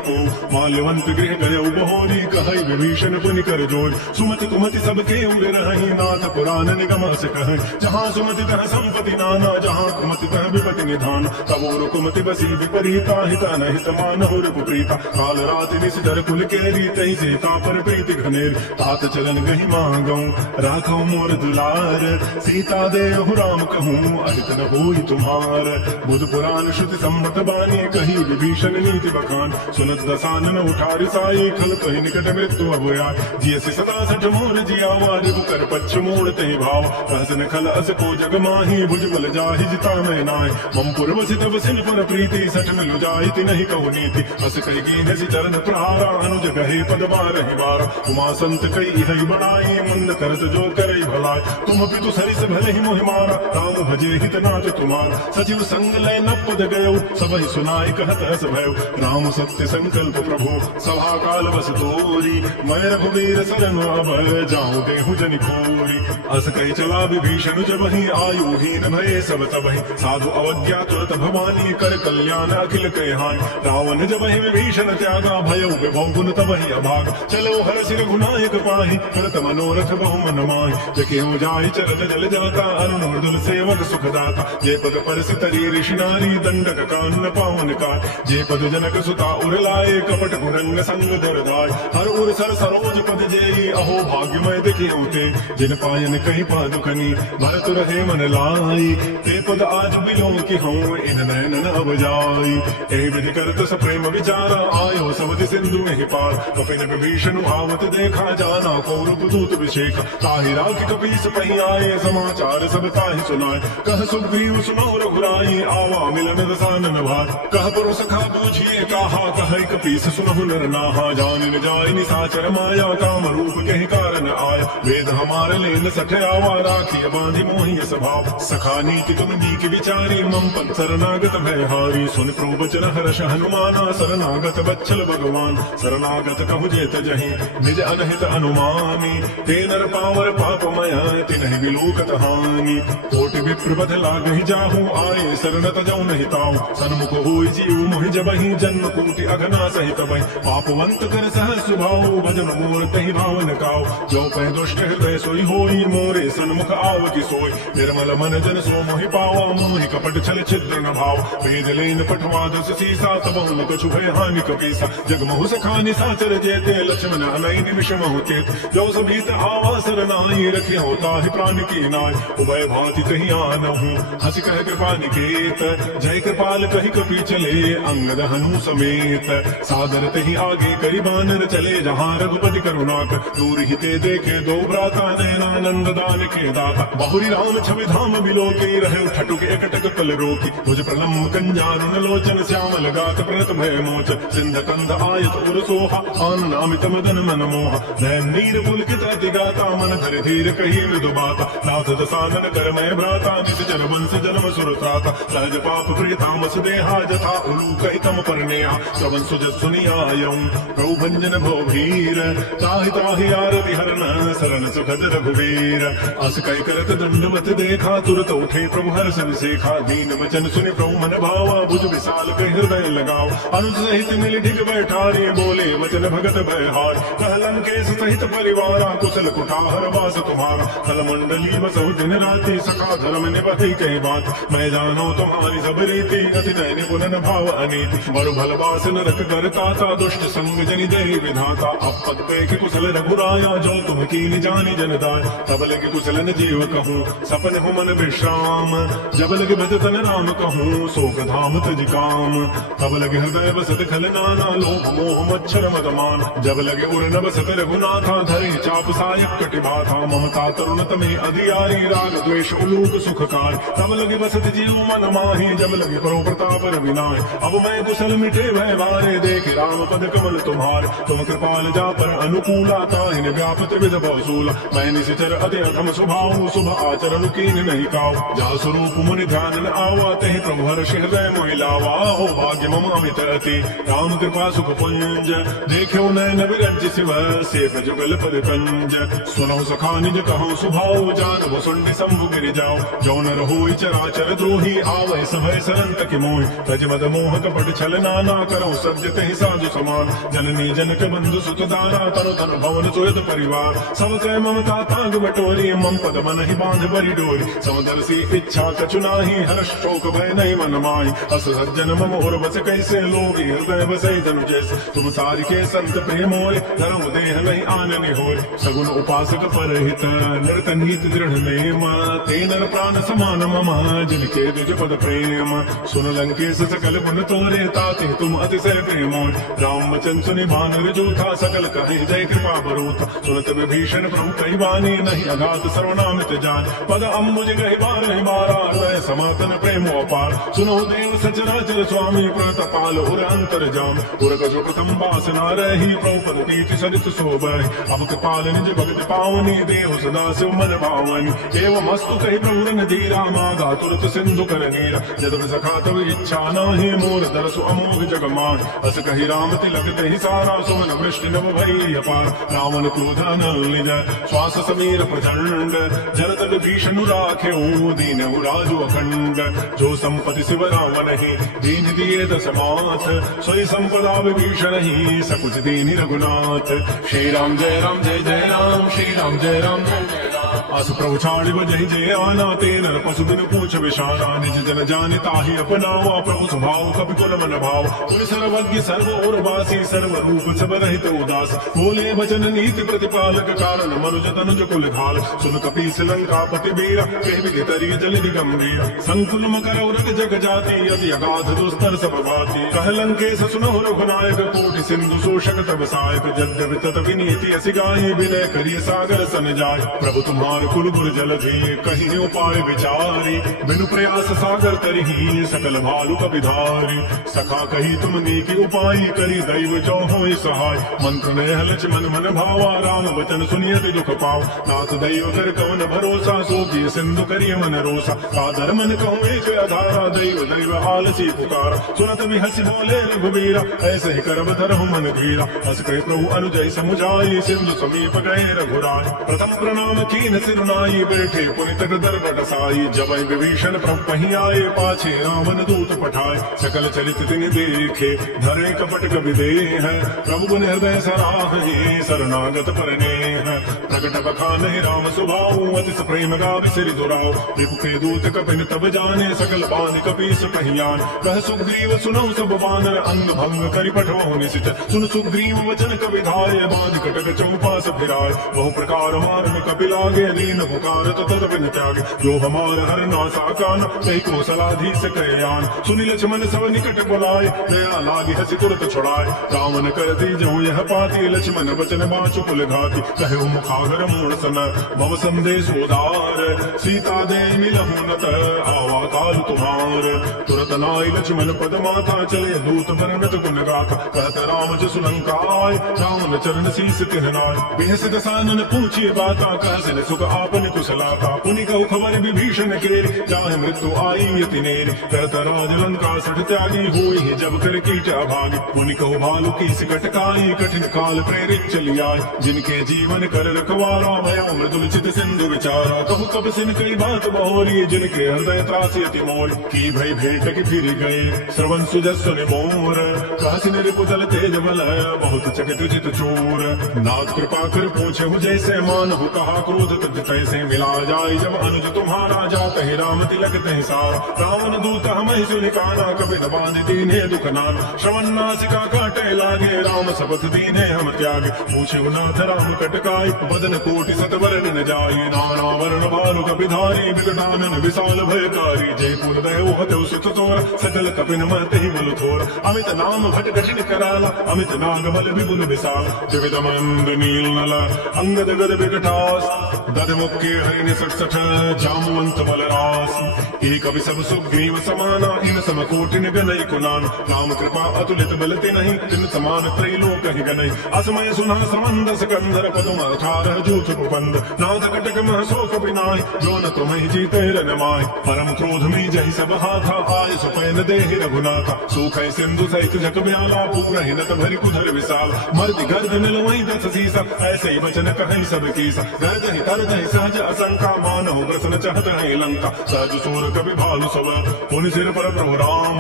को माल्यवंत गृह गय बहोरी कहई विभीषण पुनि कर जोर सुमति कुमति सबके उंगे रही नाथ पुराण निगम से कह जहाँ सुमति तह संपत्ति नाना जहाँ कुमति तह विपति निधान तब और कुमति बसी विपरीता हिता न हित मानव रिपुप्रीता काल रात निशिधर कुल केरी तही सीता पर प्रीति घनेर तात चलन गही मांगऊ राखो मोर दुलार सीता देहु राम कहूँ अहित न होई तुम्हार बुध पुराण श्रुति सम्मत बानी कही विभीषण नीति बखान सुनत दसानन उठारि साई खल कही निकट मृत्यु अभया जियसि सदा सठ मोर जियावा रिपु कर पच्छ मोड़ तहि भाव रहसन खल अस को जग माही भुज बल जाहि जिता मैं नाय मम पुरवसि तब सिन पर प्रीति सठ मिलु जाहि नहीं कहु नीति अस कही कीन सि चरण प्रहारा अनुज गहे पद बारहि बार उमा संत कई हई बड़ाई मंद करत जो करई भलाई तुम पितु सरिस भले ही मोहि मारा राम भजे हित नाथ तुम्हार सचिव संग लय न पद गयो सब ही सुनाई कहत हस भयो राम सत्य संकल्प प्रभु सभा काल बस तोरी मैं रघुवीर शरण अब जाऊं देहु जनि खोरी अस कही चला विभीषण जब ही आयु हीन भय सब तबहि साधु अवज्ञा तुरत भवानी कर कल्याण अखिल कहाय रावण जब ही विभीषण त्यागा भयो विभव गुण तबहि अभाग चलो हर सिर गुनायक पाहि करत मनोरथ बहु मन माहि जके हो जाहि चरत जल जाता अनुमोदल सेवक सुखदाता जे पद पर सितरी ऋषि नारी दंडक कान पावन का जे पद जनक सुता उर लाए कपट कुरंग संग दरदाय हर उर सर सरोज पद जेई अहो भाग्यमय देखि होते जिन पायन कहीं पादुकनी भरत रहे मन लाई ते पद आज बिलो की हूँ इन नैन अब जाई ए विधि करत स प्रेम विचारा आयो सवति सिंधु में पार कपिन विभीषण भावत देखा जाना कौरव दूत विषेक ताहि राखि कपीस पही आए समाचार सब ताहि सुनाए कह सुग्रीव सुनो रघुराई आवा मिलन रसानन भार कह पुरु सखा बूझिए कहा कह कपीस सुनहु नर नाहा जान न जाय निसाचर माया काम रूप के कारण आया वेद हमार लेन सठ आवा राखी बांधि मोहि स्वभाव सखा नीति तुम नीक विचारी मम पन शरणागत भयहारी सुन प्रवचन हर्ष हनुमाना शरणागत बच्छल भगवान शरणागत कहु जेत जहि निज अनहित अनुमानी ते नर पावर पापमय तिन्हि विलोकत हानि कोटि विप्र बध लागहि जाहु आए शरणत जौ नहीं ताऊ सन्मुख होई जीव मोहि जबहि जन्म कोटि अघना सहित बहि पापवंत कर सहस भाव भजन मोर तहि भावन काऊ जो पै दुष्ट हृदय सोई होई मोरे सन्मुख आवती सोई निर्मल मन जन सो मोहि पावा मोहि कपट छल छिद्र न भाव वेद लेन पठवा दस सीसा तब न कछु भय हानि कपीसा जग मोह सखानि साचर जेते लक्ष्मण हलई निमिष मोहते जो सभीत आवा सरनाई रखे होता है प्राण की नाय उभय भांति कहीं आनहु हंस कह कृपा निकेत जय कृपाल कही कपी चले अंगद हनु समेत सादर तही आगे करी बानर चले जहाँ रघुपति करुणाक दूर ही ते देखे दो भ्राता नयनानंद दान के दाता बहुरी राम छवि धाम बिलो के रहे ठटुक एकटक कल रोकी मुझ प्रलम्ब कंजारुन लोचन श्याम लगात प्रणत भय मोच सिंध कंद आयत उर सोहा आनन अमित मदन मन मोहा नयन नीर पुलकित अति गाता मन धर धीर कही मृदु बाता नाथ दसानन कर मैं भ्राता निज जन वंश जन्म सुर त्राता सहज पाप प्रिय तामस देहा जथा उलूक हितम परनेहा श्रवण सुजत सुनियायं प्रभु भंजन भो भीर ताहि ताहि आरति हरन शरण सुखद रघुवीर अस कई करत दंडवत देखा तुरत उठे प्रभु हर सन सेखा दीन वचन सुनि प्रभु मन भावा भुज विशाल कहि हृदय लगाओ अनुज सहित मिल ढिग बैठारे बोले वचन भगत भयहार कहलन केस सहित परिवारा कुशल कुठार वास तुम्हारा कल मंडली बसहु दिन राति सखा धर्म निबहि कही बात मैं जानो तुम्हारी सब रीति अति नयन पुनन भाव अनीति बरु भल बास नरक करता दुष्ट संग जनि दहि विधाता अपत पे कुशल रघुराया जो तुम कीन जानी जनदाय तब लगे कुशल न जीव कहूँ सपन हो मन विश्राम जब लगे भज तन राम कहूँ शोक धाम तज काम तब लगे हृदय बसत खल नाना लोभ मोह मच्छर मदमान जब लगे उर न बसत रघुनाथा धरे चाप सायक कटिबाथा ममता तरुणत में अधियारी राग द्वेष उलूक सुखकार तब लगे बसत जीव मन माही जब लगे परो प्रताप रविनाय अब मैं कुशल मिटे भय मारे देखे राम पद कमल तुम्हार तुम कृपाल जा पर अनुकूला ताहिन व्यापत विध बहुसूला मैं निशिचर अति अधम स्वभाव शुभ आचरण कीन नहीं काव जा स्वरूप मुनि ध्यान न आवा तहि प्रभु हर्ष हृदय मोहि लावा हो भाग्य मम अमित अति राम कृपा सुख पुंज देखो नयन विरज शिव सेव जुगल पद कंज सुनो सखा निज कहो सुभाव जान भुसुंड शंभु गिर जाओ जो न रहो चराचर द्रोही आवै सभय सरंत कि मोहि तज मद मोह कपट छल नाना करो सद्य तहि साधु समान जननी जनक बंधु सुत दारा तनु धन भवन सुहृद परिवार सब कह ममता ताग बटोरी मम पद मन ही बांध बरी डोरी समदर्शी इच्छा कछु नाही हर्ष शोक भय नहीं मन माही अस सज्जन मम और बस कैसे लोग हृदय बसई धनु जैसे तुम सारि के संत प्रेम होय धर्म देह नहीं आनने होय सगुन उपासक परहित निरतनीत दृढ़ नेम ते नर प्राण समान मम जिनके तुझ पद प्रेम सुन लंकेश सकल गुण तोरे ताते तुम अतिशय प्रेम राम वचन सुनि भानुर जूठा सकल कहे जय कृपा बरूथा सुनत विभीषण प्रभु कही बानी नहीं अघात सर्वनामित जान पद अम्बुज गहि बारहि बारा हृदय समातन प्रेम अपार सुनो देव सचराचर स्वामी प्रतपाल उर अंतर जाम उर कजो प्रथम वासना रही प्रभु पद प्रीति सरित शोभय अब कृपाल निज भगत पावनी देव सदा शिव मन भावनी एवं मस्तु कही प्रभु रन धीरा मागा तुरत सिंधु कर नीरा जदव सखा तव इच्छा नाही मोर दरसु अमोघ जगमान अस कही राम तिलक तहि सारा सुमन वृष्टि नव भई अपार रावण क्रोध अनल निज श्वास समीर प्रचंड जरत विभीषण राखे दीन राजु अखंड जो संपत्ति शिव राम नहीं दीन दिए दस माथ सोई संपदा विभीषण ही सकुच दीन रघुनाथ श्री राम जय राम जय जय राम श्री राम जय राम जय जय राम अस प्रभु छाड़ि बजहि जय आना ते नर पशु बिन पूछ विषाना निज जन जानि ताहि अपनावा प्रभु स्वभाव कपि कुल मन भाव पुर सर्वज्ञ सर्व और वासी सर्व रूप सब रहित उदास बोले वचन नीति प्रतिपालक कारण मनुज तनुज कुल घाल सुन कपीस लंकापति बीरा कह विधि तरिय जल गंभीर संकुल मकर उरग जग जाति यदि अगाध दुस्तर सब भाति कह लंकेश सुनो रघुनायक कोटि सिंधु शोषक तब सायक जद्यपि तत विनीति असि गाये विनय करिय सागर सन जाय प्रभु तुम्हार कुल गुर जलधि कहीं उपाय विचारी बिनु प्रयास सागर तरही सकल भालु कपिधारी सखा कही तुम नीति उपाय करी दैव जो होय सहाय मंत्र ने हलच मन मन भावा राम वचन सुनियति दुख पाव नाथ दैव कर कवन भरोसा सो की सिंधु करिय मन रोसा कादर मन कहूँ एक आधारा दैव दैव आलसी पुकारा सुनत भी हंसी बोले रघुबीरा ऐसे ही करब धरहु मन धीरा हस कहे प्रभु अनुजय समुझाई सिंधु समीप गए रघुराय प्रथम प्रणाम कीन सिरुनाई बैठे पुनि तट दरबट साई जब विभीषण प्रभु वहीं आए पाछे रावण दूत पठाए सकल चरित तिन देखे धरे कपट कवि दे है प्रभु गुण हृदय सराहे शरणागत परने है प्रकट बखान राम सुभाऊ अति प्रेम गावि सिरि दुराऊ रिपु के दूत कपिन तब जाने सकल बान कपीस पहियान कह सुग्रीव सुनौ सब बानर अंग भंग करि पठवो निशित सुन सुग्रीव वचन कवि धाय बाध कटक चौपास फिराय बहु प्रकार मारन कपि लागे दीन पुकारत तद बिन त्यागे जो हमार हर नासा कान कही कौशलाधीश कयान सुनि लक्ष्मण सब निकट बुलाए दया लागी हसि तुरत छुड़ाए रावण कर दी जो यह पाती लक्ष्मण वचन बाचु कुल घाती कहे मुखागर मूल सन भव संदेश उदार सीता दे मिलहु नत आवा काल तुम्हार तुरत नाई लक्ष्मण पद माथा चले दूत बरनत गुण गाथा कहत राम जसु लंका आए रावण चरण शीस तिहनाय बेहस दसानन पूछिए बाता कहसन सुख आपन कुशलाता पुनि कहु खबर विभीषण केरि जाहि मृत्यु आई यति नेरि कहत राज लंका सठ त्यागी होई जब कर कीट अभागी पुनि कहु भालु की सिकट काई कठिन काल प्रेरित चली आए जिनके जीवन कर रखवारा भया मृदुल चित सिंधु विचारा कहु कब सिन कई बात बहोरी जिनके हृदय त्रासी अति मोर की भई भेंट की फिर गए श्रवण सुजस सुनि मोर कहसिन रिपुदल तेज बल बहुत चकित चित चोर नाथ कृपा कर पूछे हूँ जैसे मान हो कहा क्रोध तज तैसे मिला जाए जब अनुज तुम्हारा जात है राम तिलक तह सार रावण दूत हम सुनिकाना कबि न बांध दीने दुख नान श्रवण नासिका काटे लागे राम शपथ दीने हम त्यागे पूछे नाथ राम कटकाई बदन कोटि सतवरण न जाए नाना वर्ण भालु कपिधारी विकटानन विशाल भयकारी जय कुल दैव हतौ सुत तोर सकल कपिन महते ही बल थोर अमित नाम भट कठिन कराला अमित नाग बल विपुल विशाल त्रिविध मंद नील नल अंगद गद विकटास दद मुक्के हरिण सठ जामवंत बलरास एक कवि सब सुग्रीव समाना इन सम कोटिन गनई कुनान राम कृपा अतुलित बलते नहीं तिन समान त्रैलोक ही गनई असमय सुना समंद सकंदर पदम अठारह जूथ कुपंद नाथ कटक मह शोक बिनाय जो न तुम्हें जीते रन माय परम क्रोध में जहि सब हाथा आय सुपैन देहि रघुनाथा सूख सिंधु सहित जग ब्याला पूर्ण हिनत भरि कुधर विशाल मर्द गर्द मिलवई दस सीसा ऐसे ही वचन कहीं सब कीसा गर्द ही तर जहि सहज असंका मानव प्रसन्न चहत है लंका सहज सूर कवि भालु सब पुनि सिर पर प्रभु राम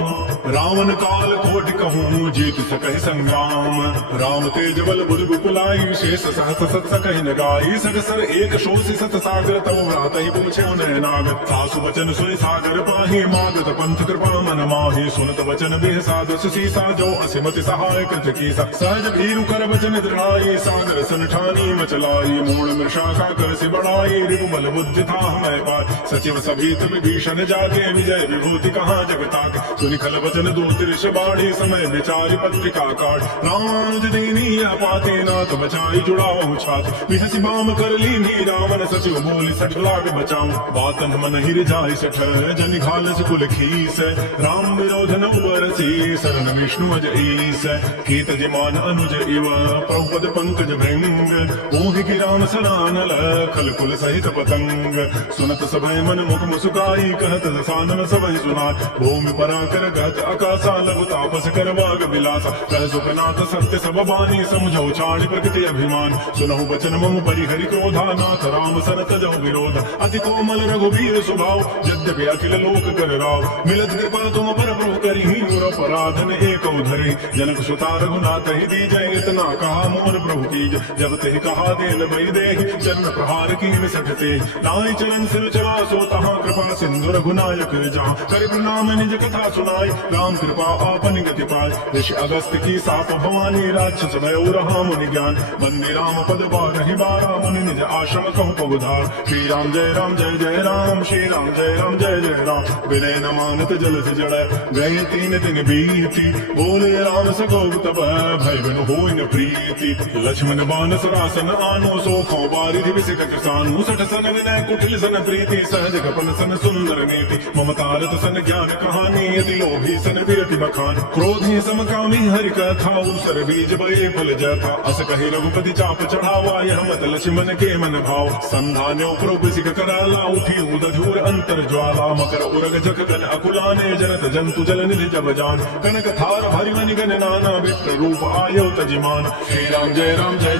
रावण काल कोटि कहूँ जीत सकहि संग्राम राम तेज बल बुध गुपलाई शेष सहस सत सकहि न गाई सगसर एक शोषि सत सागर तव व्रात ही पूछे उन्हें नागत सासु वचन सुनि सागर पाही मागत पंथ कृपा मन माही सुनत वचन बेह सादस सीसा जो असिमति सहाय कृत कीसा सहज भीरु कर वचन दृढ़ाई सागर सन ठानी मचलाई मूल मृषा का कर से बढ़ाई रिपु बल बुद्धि था हमें पाय सचिव सभीत विभीषण जागे विजय विभूति कहाँ जग ताके सुनि खल वचन दो तिरिश बाढ़ी समय विचारि पत्रिका काट रामानुज दीनी पाते नाथ बचाई जुड़ाओ छाती बिहसी बाम कर लीनी रावण सचिव बोली सठ लाग बचाऊं बातन मन हिर जाय सठ जन घालस कुल खीस राम विरोध न बरसी शरण विष्णु अज ईस कीत जिमान अनुज इव प्रभुपद पंकज भृंग मोहि की राम सरानल खल कुल सहित पतंग सुनत सभय मन मुख मुसुकाई कहत दसानन सभय सुनाय भूमि पराकर कहत आकाशा लघु तापस कर वाग विलासा कह सुखनाथ सत्य सब बानी समझौ छाड़ी प्रकृति अभिमान सुनहु बचन मम परिहरि क्रोधा नाथ राम सर तजौ विरोध अति कोमल रघुवीर स्वभाव यद्यपि अखिल लोक कर राव मिलत कृपा तुम पर प्रभु करी मोर अपराध न एक धरि जनक सुता रघुनाथ ही दीजय इतना कहा मोर प्रभु कीज जब ते कहा देन भई देहि चरण प्रहार कीन सठते नाई चरण सिर चला सो तहाँ कृपा सिंधु रघुनायक जहाँ कर प्रणाम निज कथा सुनाई राम कृपा आपन गति पाय ऋषि अगस्त की साप भवानी राक्षस भय रहा मुनि ज्ञान बंदे राम पद बारहि बारा मुनि निज आश्रम कहु पबुधार श्री राम जय राम श्री राम जय जय राम विनय न मानत जल से जड़ गए तीन दिन बीती बोले राम सकोब तब भय बिनु होई न प्रीति लक्ष्मण बान सरासन आनो सोखो बारिधि विसिकट सानु सठ सन विनय कुटिल सन प्रीति सहज कपन सन सुंदर नीति ममतारत सन ज्ञान कहानी यदि लोभी सन विरति बखान क्रोधी समकामी हरि कथा उसर बीज बये फल जथा अस कहि रघुपति चाप चढ़ावा यह मत लक्ष्मण के मन भाव संधान्यो प्रोपिसिक कराला उठी उदधूर अंतर ज्वाला मकर उरग जख गन अकुलाने जनत जंतु जल निधि जब जान कनक थार भरिमनि गन नाना विप्र रूप आयो तजिमान श्री राम जय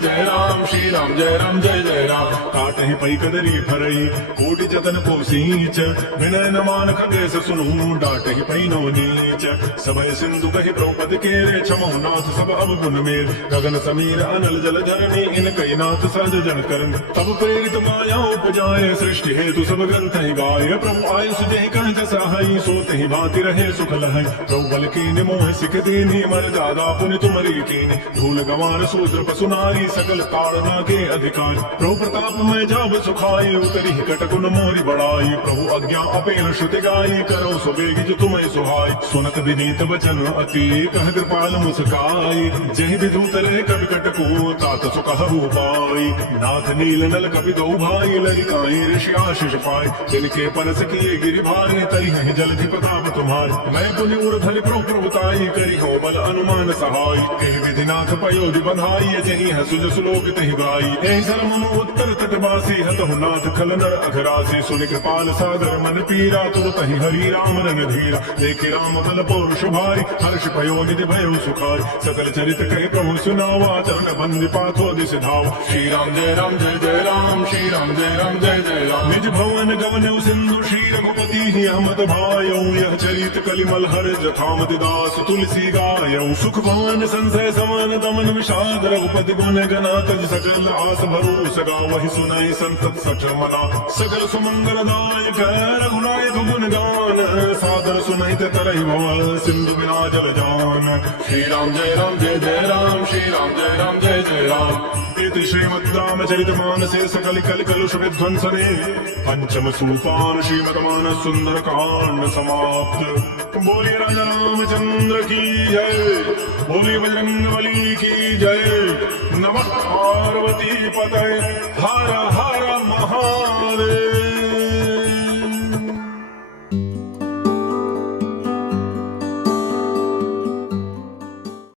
जय राम श्री राम जय जय राम काट तात ही पई कदरी फरई कोटि जतन पोसीच विनय न मान खगेश सुनु डाट ही पई नो नीच सबय सिंधु कहि द्रौपद केरे क्षमो नाथ सब अब गुण मेर गगन समीर अनल जल धरणी इन कई नाथ सहज जन करन तब प्रेरित माया उपजाए सृष्टि हेतु सब ग्रंथ ही गाय प्रभु आय सुजहि कह जसहि सोते ही भांति रहे सुख लहै प्रभु बल कीन मोह सिख दीनी मर जादा पुनि तुमरी कीन धूल गवार सूत्र पसु नारी सकल ताड़ना के अधिकार प्रभु प्रताप में जाब सुखाई उतरी कटकुन मोरी बढ़ाई प्रभु आज्ञा अपेन श्रुति गाई करो सुबेगी जो तुम्हें सुहाई सुनत विनीत वचन अति कह कृपाल मुस्काई जहि विधु तरे कवि कटकु तात सुकहु पाई नाथ नील नल कपि दो भाई ललिकाई ऋषि आशीष पाए जिनके परस किए गिरि भारी तरी है जलधि प्रताप तुम्हारी मैं पुनि उर्धरि प्रभुताई करी हो बल अनुमान सहाय एहि विधिनाथ पयोधि बधाई जहि है सुज सुलोक तहि गाई एहि सरम उत्तर तटवासी हतहु नाथ खल नर अघरासी सुनि कृपाल सागर मन पीरा तुरत ही हरि राम रन धीरा देखे राम बल पौरुष भारी हर्ष पयोनिधि भयो सुखारी सकल चरित कहे प्रभु सुनावा चरण बंद पाथो दिस धाव श्री राम जय राम श्री राम जय जय राम निज भवन गवन सिंधु श्री रघुपति ही हमत भायौ यह चरित कलिमल हर जथामति दास तुलसी गायौ सुख भवन संशय समान दमन विषाद रघुपति गुण गना तज सकल आस भरोस गा वही सुनाई संतत सचर मना सकल सुमंगल दायक रघुनायक गुण गान सादर सुनाई तरहि भव सिंधु बिना जल जान श्री राम जय राम श्री राम जय राम इति श्रीमद् रामचरित मानसे सकल कल कलुष विध्वंसने पंचम सूपान श्रीमद् मानस सुंदर कांड समाप्त। बोलिए राजा रामचंद्र की जय, बोलिए बजरंग बली की जय। नमः पार्वती पतये हर हर